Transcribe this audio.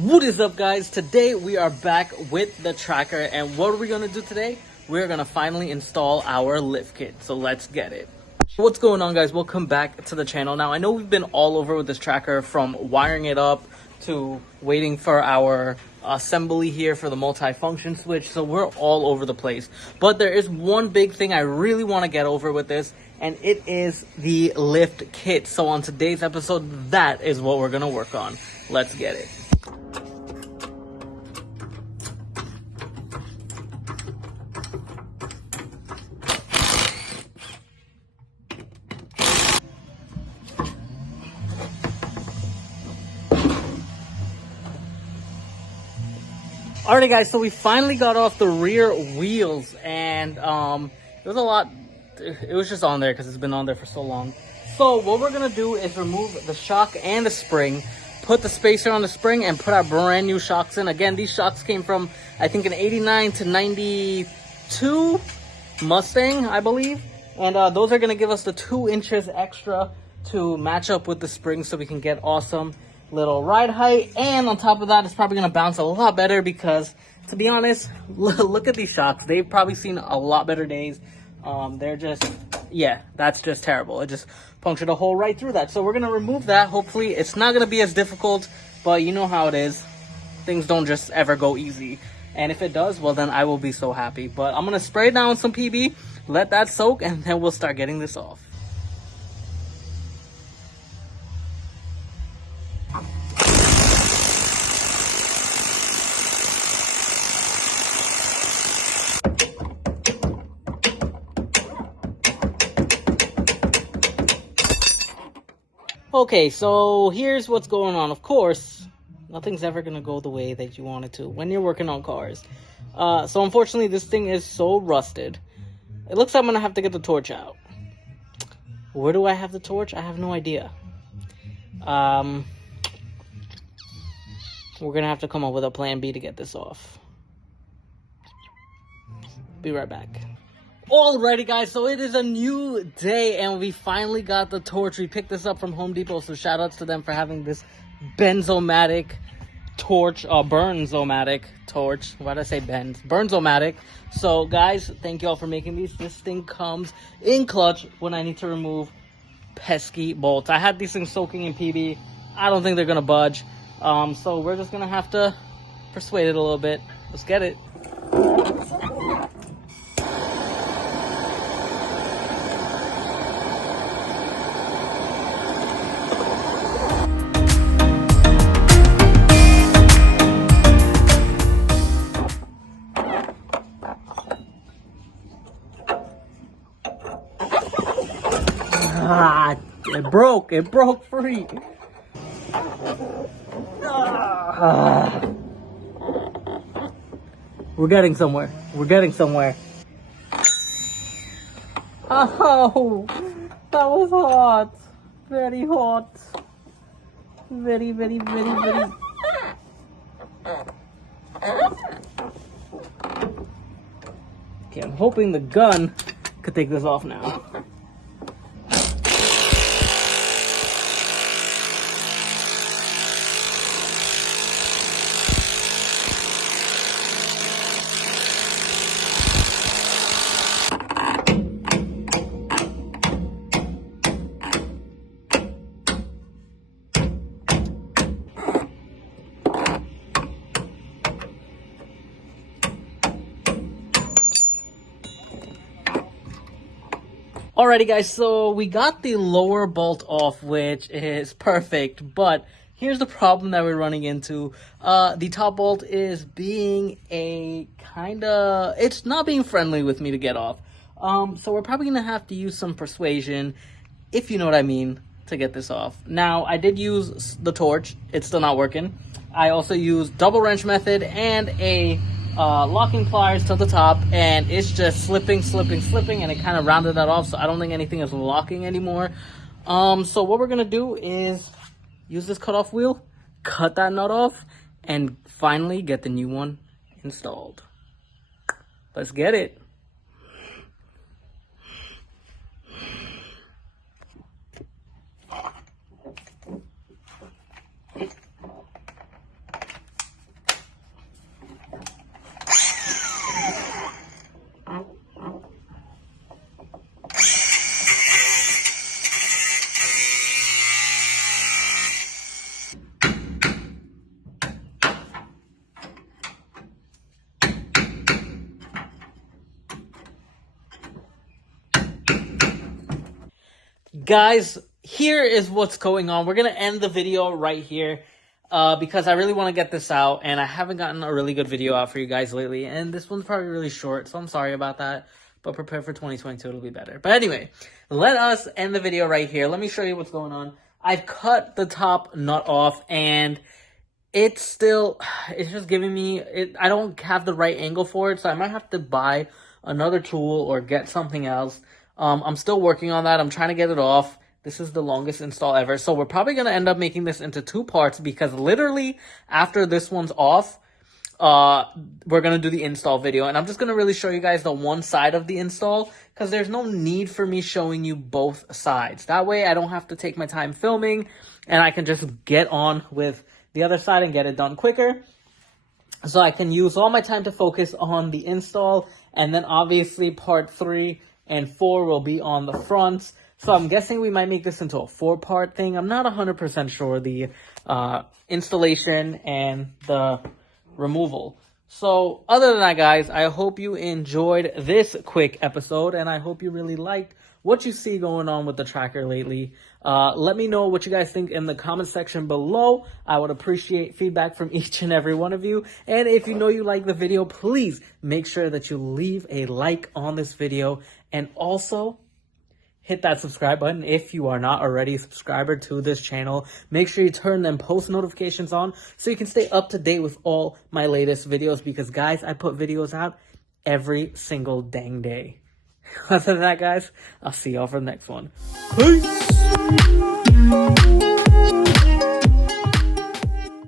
What is up, guys? Today we are back with the tracker, and what are we gonna do today? We're gonna finally install our lift kit, so let's get it. What's going on, guys? Welcome back to the channel. Now, I know we've been all over with this tracker, from wiring it up to waiting for our assembly here for the multi-function switch, so we're all over the place. But there is one big thing I really want to get over with this, and it is the lift kit. So on today's episode, that is what we're gonna work on. Let's get it. Alrighty, guys, so we finally got off the rear wheels, and it was a lot. It was just on there because it's been on there for so long. So what we're gonna do is remove the shock and the spring, put the spacer on the spring, and put our brand new shocks in. Again, these shocks came from, I think, an 89 to 92 Mustang, I believe, and those are gonna give us the 2 inches extra to match up with the spring, so we can get awesome little ride height. And on top of that, it's probably gonna bounce a lot better because, to be honest, look at these shocks. They've probably seen a lot better days. They're just, yeah, that's just terrible. It just punctured a hole right through that. So we're gonna remove that. Hopefully it's not gonna be as difficult, but you know how it is. Things don't just ever go easy, and if it does, well, then I will be so happy. But I'm gonna spray down some PB, let that soak, and then we'll start getting this off. Okay, so here's what's going on. Of course, nothing's ever gonna go the way that you want it to when you're working on cars. So unfortunately, this thing is so rusted. It looks like I'm gonna have to get the torch out. Where do I have the torch? I have no idea. We're gonna have to come up with a plan B to get this off. Be right back. Alrighty, guys, so it is a new day and we finally got the torch. We picked this up from Home Depot, so shout outs to them for having this Benzomatic torch, Burnzomatic torch. Why did I say Benz? Burnzomatic. So guys, thank you all for making these. This thing comes in clutch when I need to remove pesky bolts. I had these things soaking in PB. I don't think they're gonna budge. So we're just gonna have to persuade it a little bit. Let's get it. Ah, it broke free. Ah. We're getting somewhere. Oh, that was hot. Very hot. Very. Okay, I'm hoping the gun could take this off now. Alrighty, guys, so we got the lower bolt off, which is perfect, but here's the problem that we're running into. The top bolt is being it's not being friendly with me to get off. So we're probably gonna have to use some persuasion, if you know what I mean, to get this off. Now, I did use the torch. It's still not working. I also used double wrench method and a locking pliers to the top, and it's just slipping, and it kind of rounded that off, so I don't think anything is locking anymore. So what we're gonna do is use this cutoff wheel, cut that nut off, and finally get the new one installed. Let's get it. guys, here is what's going on. We're going to end the video right here because I really want to get this out, and I haven't gotten a really good video out for you guys lately, and this one's probably really short, so I'm sorry about that, but prepare for 2022, it'll be better. But anyway, let us end the video right here. Let me show you what's going on. I've cut the top nut off, and it's just giving me, I don't have the right angle for it, so I might have to buy another tool or get something else. I'm still working on that. I'm trying to get it off. This is the longest install ever. So we're probably going to end up making this into 2 parts because literally after this one's off, we're going to do the install video. And I'm just going to really show you guys the one side of the install because there's no need for me showing you both sides. That way I don't have to take my time filming and I can just get on with the other side and get it done quicker. So I can use all my time to focus on the install, and then obviously part 3 and 4 will be on the fronts. So I'm guessing we might make this into a 4-part thing. I'm not 100% sure, the installation and the removal. So other than that, guys, I hope you enjoyed this quick episode, and I hope you really liked what you see going on with the tracker lately. Let me know what you guys think in the comment section below. I would appreciate feedback from each and every one of you. And if you know you like the video, please make sure that you leave a like on this video, and also hit that subscribe button if you are not already a subscriber to this channel. Make sure you turn them post notifications on so you can stay up to date with all my latest videos, because guys, I put videos out every single dang day. Other than that, guys, I'll see y'all for the next one. Peace!